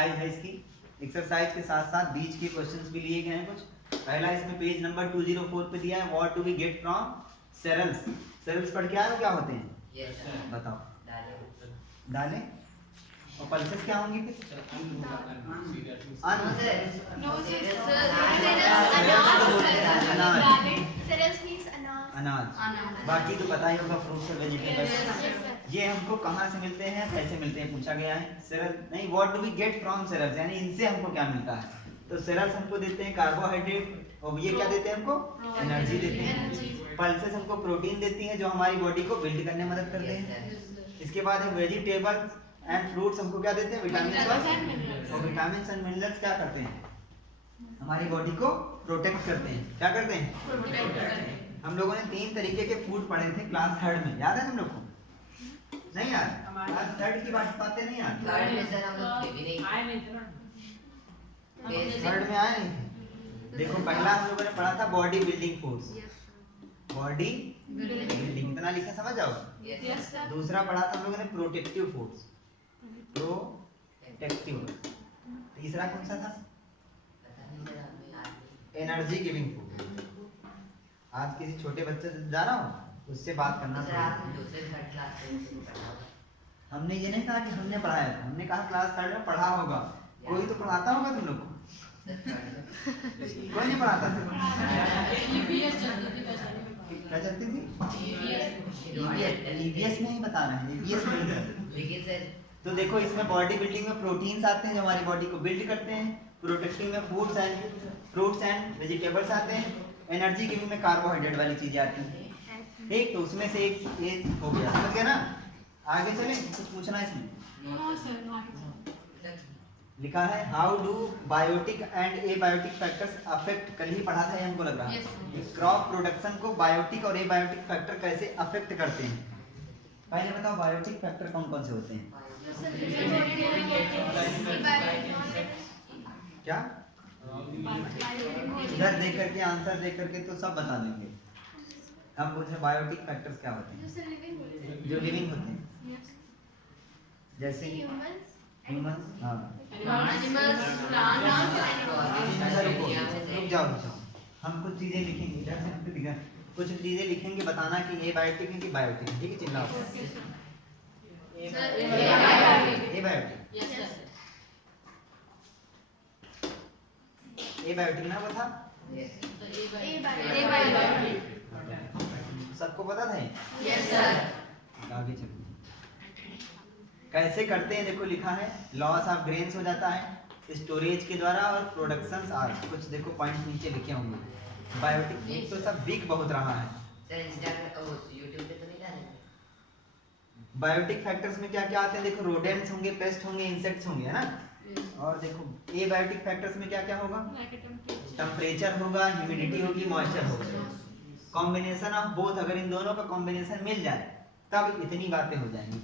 Exercise है इसकी। Exercise के साथ साथ बीच के क्वेश्चंस भी लिए गए हैं कुछ। पहला इसमें पेज नंबर 204 पे दिया है, what do we get from cereals. Cereals पढ़ के आए हो क्या होते हैं? Yes sir. बताओ। दालें और पल्सेस क्या होंगी फिर? अनाज। बाकी तो पता ही होगा, फ्रूट्स और वेजिटेबल्स। ये हमको कहाँ से मिलते हैं, कैसे मिलते हैं पूछा गया है। सेरल नहीं, what do we get from cereals, यानी इनसे हमको क्या मिलता है। तो सेरल्स हमको देते हैं कार्बोहाइड्रेट, और ये क्या देते हैं हमको? एनर्जी देते हैं। पल्सेस हमको प्रोटीन देती हैं जो हमारी बॉडी को बिल्ड करने में मदद करते हैं। इसके बाद है वेजिटेबल्स एंड फ्रूट्स हमको क्या देते हैं? विटामिन और विटामिन एंड मिनरल्स क्या करते हैं? हमारी बॉडी को प्रोटेक्ट करते हैं। क्या करते हैं? हम लोगों ने 3 तरीके के फूड पढ़े थे क्लास 3 में, याद है तुम लोग को? नहीं यार, क्लास 3 की बातें नहीं याद। थर्ड में सर हम लोग भी नहीं थर्ड में आए नहीं। देखो पहला हम लोगों ने पढ़ा था body building foods, body building, इतना लिखा समझ आओ। दूसरा पढ़ा था हम लोगों ने प्रोटेक्टिव फूड्स, प्रोटेक्टिव। तीसरा कौन सा था? Energy giving food. आज किसी छोटे बच्चे से जा रहा हूँ, उससे बात करना हमने ये नहीं कहा कि हमने पढ़ाया था, हमने कहा क्लास 3 में पढ़ा होगा। कोई तो पढ़ाता होगा तुम लोग को? कोई नहीं पढ़ाता था? क्या चलती थी? EVS में ही बता रहे हैं, EVS में ही। तो देखो इसमें बॉडी बिल्डिंग में प्रोटीन्स आते हैं जो हमारी बॉडी को बिल्ड करते हैं, प्रोटेक्टिव में फ्रूट्स एंड वेजिटेबल्स आते हैं, एनर्जी गिविंग में कार्बोहाइड्रेट वाली चीजें आती हैं। ठीक, तो उसमें से एक ये हो गया, समझ गए ना? आगे चले, कुछ पूछना है इसमें? लिखा है how do biotic and abiotic factors affect, कल ही पढ़ा था ये हमको लग रहा है। क्रॉप प्रोडक्शन को बायोटिक और एबायोटिक फैक्टर कैसे अफेक्ट करते हैं। पहले बताओ बायोटिक फैक्टर कौन कौन से होते हैं? क्या इधर देख करके आंसर देख करके तो सब बता देंगे। हम पूछ रहे बायोटिक फैक्टर्स क्या होते हैं? जो लिविंग होते हैं, जैसे ह्यूमंस। हाँ रुक जाओ, हम कुछ चीजें लिखेंगे, इधर से दिखा कुछ चीजें लिखेंगे, बताना कि ये बायोटिक है कि बायोटिक है। ठीक है, चिल्लाओ। एबायोटिक ना बता? सबको पता था? Yes sir. आगे चलो, कैसे करते हैं देखो लिखा है, लॉस ऑफ ग्रेन्स हो जाता है स्टोरेज के द्वारा और प्रोडक्शंस आर, कुछ देखो पॉइंट नीचे लिखे होंगे। बायोटिक तो सब वीक बहुत रहा है सर, यूट्यूब पे तो नहीं डालेंगे। बायोटिक फैक्टर्स में क्या क्या आते हैं देखो, रोडेंट्स होंगे, पेस्ट होंगे, इंसेक्ट्स होंगे, है ना? और देखो एबायोटिक फैक्टर्स में क्या क्या होगा? टेम्परेचर होगा, ह्यूमिडिटी होगी, मॉइस्चर होगा। कॉम्बिनेशन ऑफ बोथ, अगर इन दोनों का कॉम्बिनेशन मिल जाए तब इतनी बातें हो जाएंगी।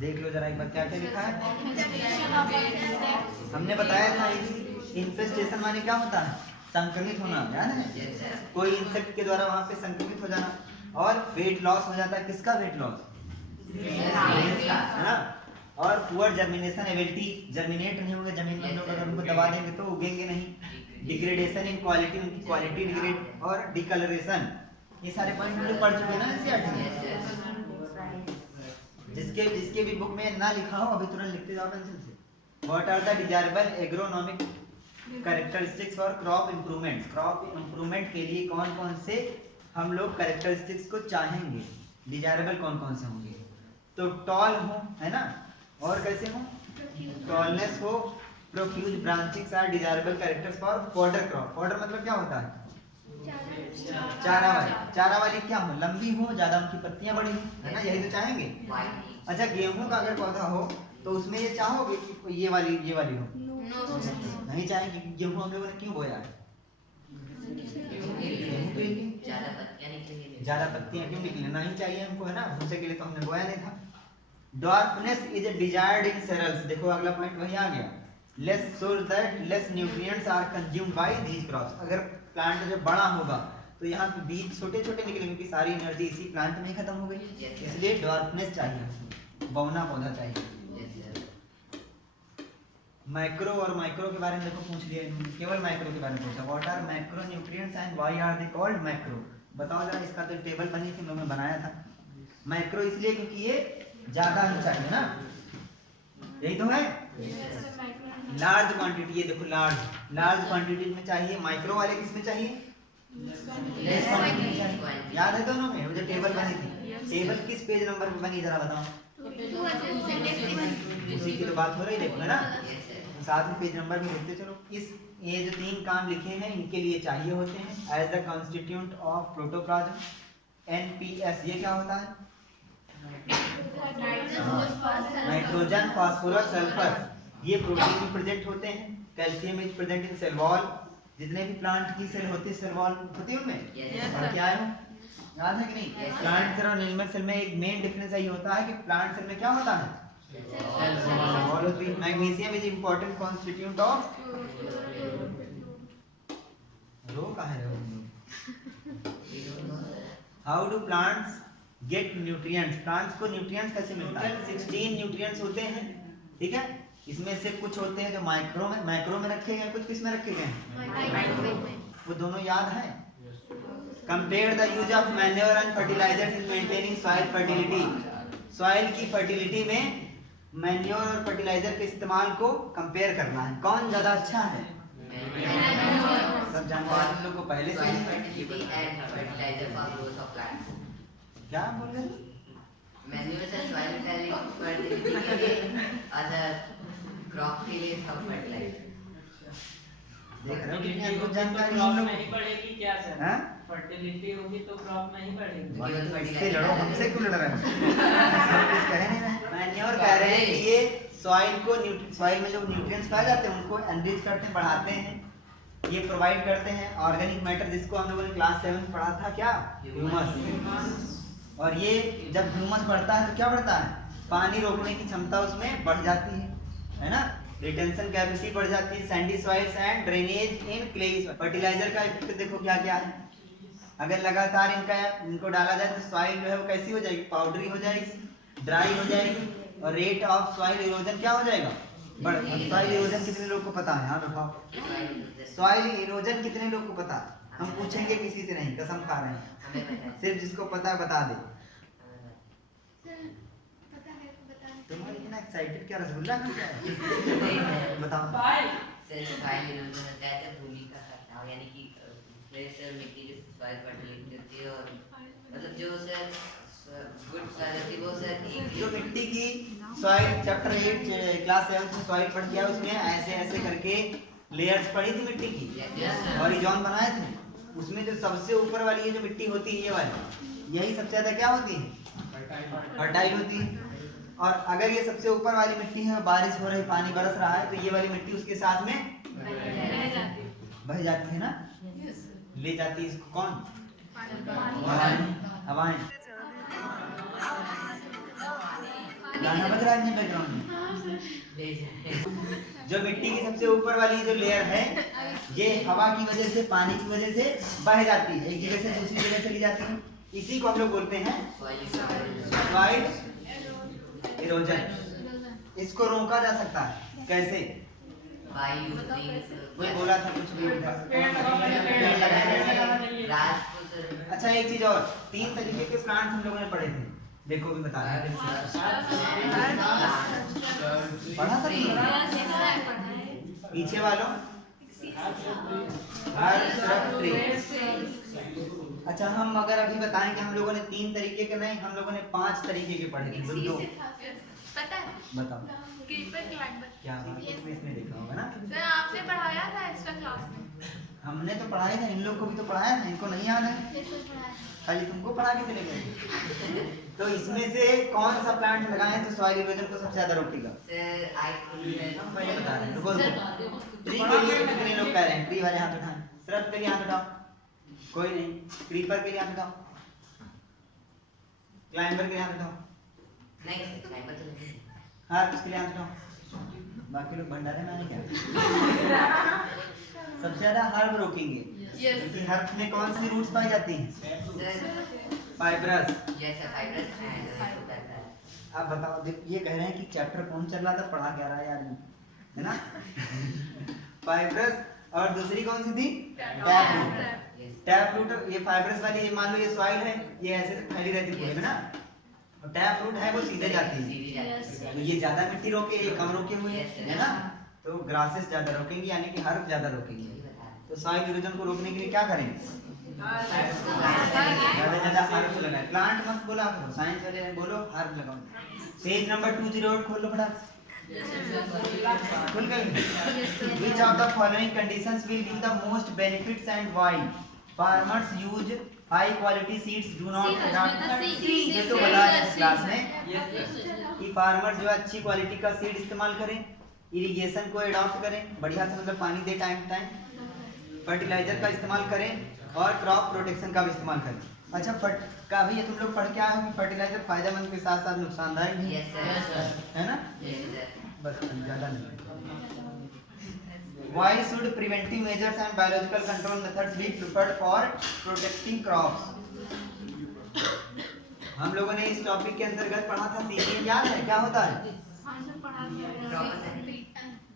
देख लो जरा एक बार क्या क्या लिखा है। हमने बताया था इन्फेस्टेशन माने क्या होता है? संक्रमित होना, याद है? कोई इंसेक्ट के द्वारा वहां पे संक्रमित हो जाना। और वेट लॉस हो जाता है, किसका वेट लॉस? है ना? और पुअर जर्मिनेशन एबिलिटी, जर्मिनेट नहीं होगा जमीन में, लोग अगर उनको दबा देंगे तो उगेंगे नहीं। डिग्रेडेशन इन क्वालिटी, उनकी क्वालिटी डिग्रेड, और डिकलरेशन। ये सारे पॉइंट हम लोग पढ़ चुके हैं ना एनसीईआरटी में। जिसके भी बुक में ना लिखा हो अभी तुरंत लिखते जाओ पेंसिल से। What are the desirable agronomic characteristics for crop improvement. Crop improvement के लिए कौन कौन से हम लोग कैरेक्टरिस्टिक्स को चाहेंगे, डिजायरेबल कौन कौन से होंगे? तो टॉल हो, है ना? और कैसे हो? टॉलनेस हो, profuse branchings are desirable characters for fodder crop. Fodder मतलब क्या होता है? चारा वाली। चारा वाली क्या हो? लंबी हो, ज्यादा उनकी पत्तियां बड़ी हो, है ना? यही तो चाहेंगे। अच्छा, गेहूं का अगर पौधा हो तो उसमें ये चाहोगे कि ये वाली हो? नहीं चाहेंगे। गेहूं हम लोगों ने क्यों बोया है? ज्यादा पत्तियां क्यों निकले, नहीं चाहिए हमको, है ना? भूसे के लिए तो हमने बोया नहीं था। Darkness is desired in cereals. देखो अगला पॉइंट वही आ गया। Less so that less nutrients are consumed by these crops. अगर प्लांट जब बड़ा होगा तो यहाँ पे बीज छोटे छोटे निकलेंगे क्योंकि सारी एनर्जी इसी प्लांट में ही खत्म हो गई। इसलिए डार्कनेस चाहिए, बौना पौधा चाहिए। मैक्रो और माइक्रो के बारे में देखो पूछ लिया इन्होंने, केवल मैक्रो के बारे में पूछा। What are macro nutrients and why are they called macro? बताओ जरा, इसका तो टेबल बनी थी, हम लोगों ने बनाया था। मैक्रो इसलिए क्योंकि ये ज्यादा हमें चाहिए ना, यही तो है। लार्ज क्वांटिटी, ये देखो लार्ज क्वांटिटी में चाहिए। माइक्रो वाले किस में चाहिए? लेस क्वांटिटी चाहिए। याद है दोनों में वो जो टेबल बनी थी? टेबल किस पेज नंबर पे बनी जरा बताओ। उसी की तो बात हो रही, देखो है ना, साथ में पेज नंबर भी लिखते चलो। ये जो 3 काम लिखे हैं इनके लिए चाहिए होते हैं as the constituent of protoplasm. NPS ये क्या होता है? Nitrogen, phosphorus, sulphur. ये प्रोटीन में प्रेजेंट होते हैं। Calcium is present in cell wall. जितने भी प्लांट की सेल होती है सेल वॉल होती है उनमें। और क्या है, याद है कि नहीं? प्लांट सेल और एनिमल सेल में एक मेन डिफरेंस यही होता है कि प्लांट सेल में क्या होता है? Magnesium is important constituent of रो का है। How do plants get nutrients? Plants को न्यूट्रिएंट्स कैसे मिलता है? 16 न्यूट्रिएंट्स होते हैं, ठीक है। इसमें से कुछ होते हैं जो मैक्रो में रखे गए, कुछ किस में रखे गए हैं? वो दोनों याद है? Compare the use of manure and fertilisers in maintaining soil fertility. Soil की फर्टिलिटी में मैन्योर और फर्टिलाइजर के इस्तेमाल को कंपेयर करना है, कौन ज्यादा अच्छा है? सब जानते हैं हम लोग को पहले से ही। क्या बोल रहे हैं? मैन्योर से सॉइल फर्टिलिटी के लिए, अदर क्रॉप के लिए सब फर्टिलाइजर। देख रहे हो कितनी फर्टिलिटी अद्भुत जानकारी क्रॉप हम लोग नहीं बढ़ेगी क्या सर? हैं? फर्टिलिटी होगी तो क्रॉप नहीं बढ़ेगी। इससे लड़ो, हमसे क्यों लड़ रहे हो? कुछ कह नहीं रहे। मैन्योर कह रहे हैं कि ये सॉइल में जो न्यूट्रिएंट्स पाए जाते हैं उनको एनरिच करते हैं, बढ़ाते हैं। ये प्रोवाइड करते हैं ऑर्गेनिक मैटर, जिसको हम लोगों ने क्लास 7 में पढ़ा था, क्या? ह्यूमस। और ये जब ह्यूमस बढ़ता है तो क्या बढ़ता है? पानी रोकने की क्षमता उसमें बढ़ जाती है ना। रिटेंशन कैपेसिटी बढ़ जाती है। Sandy soils and drainage in clayey soil. Fertiliser का इफेक्ट देखो क्या क्या है। अगर लगातार इनको डाला जाए तो सॉइल जो है वो कैसी हो जाएगी? पाउडरी हो जाएगी, ड्राई हो जाएगी, और रेट ऑफ सॉइल इरोजन क्या हो जाएगा? सॉइल इरोजन कितने लोग को पता है? हाँ बताओ, सॉइल इरोजन कितने लोग को पता है? हम पूछेंगे किसी से नहीं, कसम खा रहे हैं, सिर्फ जिसको पता है बता दे। तुम्हारी इतना एक्साइटेड क्या, रसगुल्ला खा क्या है? बताओ। सॉइल इरोजन होता है जब भूमि का कटाव, यानी कि प्रेशर मिट्टी की सॉइल फर्टिलिटी होती है, और मतलब जो सर गुड सॉइल होती है वो सर जो मिट्टी की सॉइल चैप्टर 8 क्लास 7 में सॉइल पढ़ किया, उसमें ऐसे ऐसे करके लेयर्स पड़ी थी मिट्टी की, हॉरिजॉन बनाए थे। उसमें जो सबसे ऊपर वाली ये जो मिट्टी होती है, ये वाली, यही सबसे ज्यादा क्या होती है? फर्टाइल होती है। और अगर ये सबसे ऊपर वाली मिट्टी है, बारिश हो रही, पानी बरस रहा है, तो ये वाली मिट्टी उसके साथ में बह जाती है ना, ले जाती है। इसको कौन? हवाएं। गाना बज रहा है बैकग्राउंड में। जो मिट्टी की सबसे ऊपर वाली जो लेयर है, ये हवा की वजह से, पानी की वजह से बह जाती है, एक जगह से दूसरी जगह चली जाती है। इसी को हम लोग बोलते हैं सॉइल इरोजन। इसको रोका जा सकता है, कैसे? कोई बोला था कुछ भी उधर। अच्छा एक चीज और, 3 तरीके के प्लांट्स हम लोगों ने पढ़े थे, देखो भी बता रहे हैं। पढ़ा था पीछे वालों? हर ट्री। अच्छा हम अगर अभी बताएं कि हम लोगों ने 3 तरीके के नहीं, हम लोगों ने 5 तरीके के पढ़े थे। दो पता है? बताओ क्रीपर क्लाइंबर। क्या बात है, तुमने इसमें देखा होगा ना। सर आपने पढ़ाया था एक्स्ट्रा क्लास में। हमने तो पढ़ाया था, इन लोग को भी तो पढ़ाया था, इनको नहीं याद है? खाली तुमको पढ़ा के चले गए। तो इसमें से कौन सा प्लांट लगाएं तो सॉइल इरोजन को सबसे ज्यादा रोकेगा? हम पहले बता रहे हैं, रुको रुको। ट्री के लिए कितने लोग कह रहे हैं? ट्री वाले हाथ उठाएं। श्रब के लिए हाथ उठाओ, कोई नहीं। क्रीपर के लिए हाथ उठाओ, क्लाइंबर के लिए हाथ उठाओ, हाँ किसके लिए हाथ उठाओ। बाकी लोग भंडारे में आने क्या? सबसे ज्यादा हर्ब रोकेंगे, क्योंकि हर्ब में कौन सी रूट्स पाई जाती हैं? फाइब्रस। अब बताओ, ये कह रहे हैं कि चैप्टर कौन चल रहा था, पढ़ा क्या रहा है आदमी? है ना। फाइब्रस, और दूसरी कौन सी थी? Tap root. Yes. Tap root ये फाइब्रस वाली, ये मान लो ये सॉइल है, ये ऐसे फैली रहती है पूरे में ना, और टैप रूट है वो सीधे जाती है, सीधी जाती है। तो ये ज्यादा मिट्टी रोके, ये कम रोके हुए Yes, yes. है ना, तो ग्रासेस ज्यादा रोकेंगी, यानी कि हर्ब ज्यादा रोकेंगी। सही बता रहे तो सॉइल इरोजन को रोकने के लिए क्या करें? हैं। ज्यादा ज्यादा हर्ब लगाए। प्लांट मत बोला करो, साइंस वाले ने बोलो हर्ब लगाओ। पेज नंबर 208 खोल लो फटाक से। खुल गई? Which of the following conditions will give the most benefits and why? Farmers use high quality seeds, do not ये तो बता रहे हैं क्लास में कि फार्मर जो अच्छी क्वालिटी का सीड इस्तेमाल करें, इरिगेशन को एडॉप्ट करें, बढ़िया से मतलब पानी दे टाइम टाइम, फर्टिलाइजर का इस्तेमाल करें और क्रॉप प्रोटेक्शन का भी इस्तेमाल करें। अच्छा का भी ये तुम लोग पढ़ के आए हो कि फर्टिलाइजर फायदेमंद के साथ साथ नुकसानदायक भी Yes, sir. है ना, Yes, sir. बस ज्यादा नहीं। Why should preventive measures and biological control methods be preferred for protecting crops? हम लोगों ने इस टॉपिक के अंतर्गत पढ़ा था, सीपीएम याद है क्या होता है?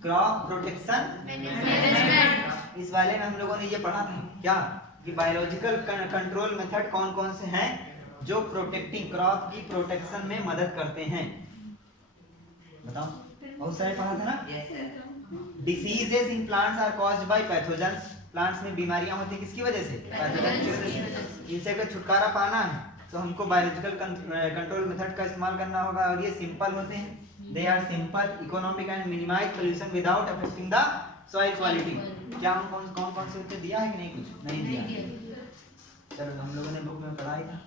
Crop protection management. इस वाले में हम लोगों ने ये पढ़ा था क्या कि बायोलॉजिकल कंट्रोल मेथड कौन कौन से हैं जो प्रोटेक्टिंग क्रॉप की प्रोटेक्शन में मदद करते हैं, बताओ। बहुत सारे पढ़ा था ना। Yes, sir. Diseases in plants are caused by pathogens. Plants में बीमारियां होती हैं किसकी वजह से? पैथोजन की वजह से। इनसे अगर छुटकारा पाना है तो हमको बायोलॉजिकल कंट्रोल मेथड का इस्तेमाल करना होगा, और ये सिंपल होते हैं। They are simple, economic and minimise pollution without affecting the soil quality. क्या हम कौन कौन से उत्तर दिया है कि नहीं? कुछ नहीं दिया। चलो हम लोगों ने बुक में पढ़ा ही था।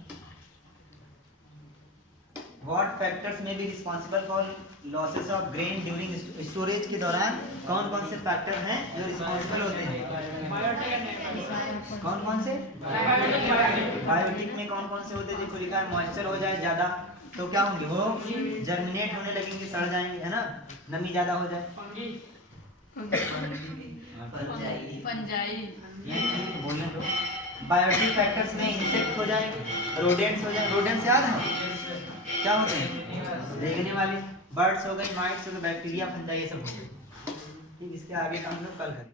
What factors may be responsible for losses of grain during storage के दौरान कौन कौन से फैक्टर हैं जो रिस्पॉन्सिबल होते हैं? कौन कौन से? बायोटिक में कौन कौन से होते हैं? देखो लिखा है मॉइस्चर हो जाए ज्यादा तो क्या होंगे? वो जर्मिनेट होने लगेंगे, सड़ जाएंगे, है ना, नमी ज्यादा हो जाए। बोलने दो। बायोटिक फैक्टर्स में इंसेक्ट हो जाएंगे, रोडेंट्स हो जाए। रोडेंट्स याद है क्या होते हैं? देखने वाले। बर्ड्स हो गए, माइट्स हो गए, बैक्टीरिया, फंजाई, ये सब हो गए। ठीक, इसके आगे का हम लोग कल करेंगे।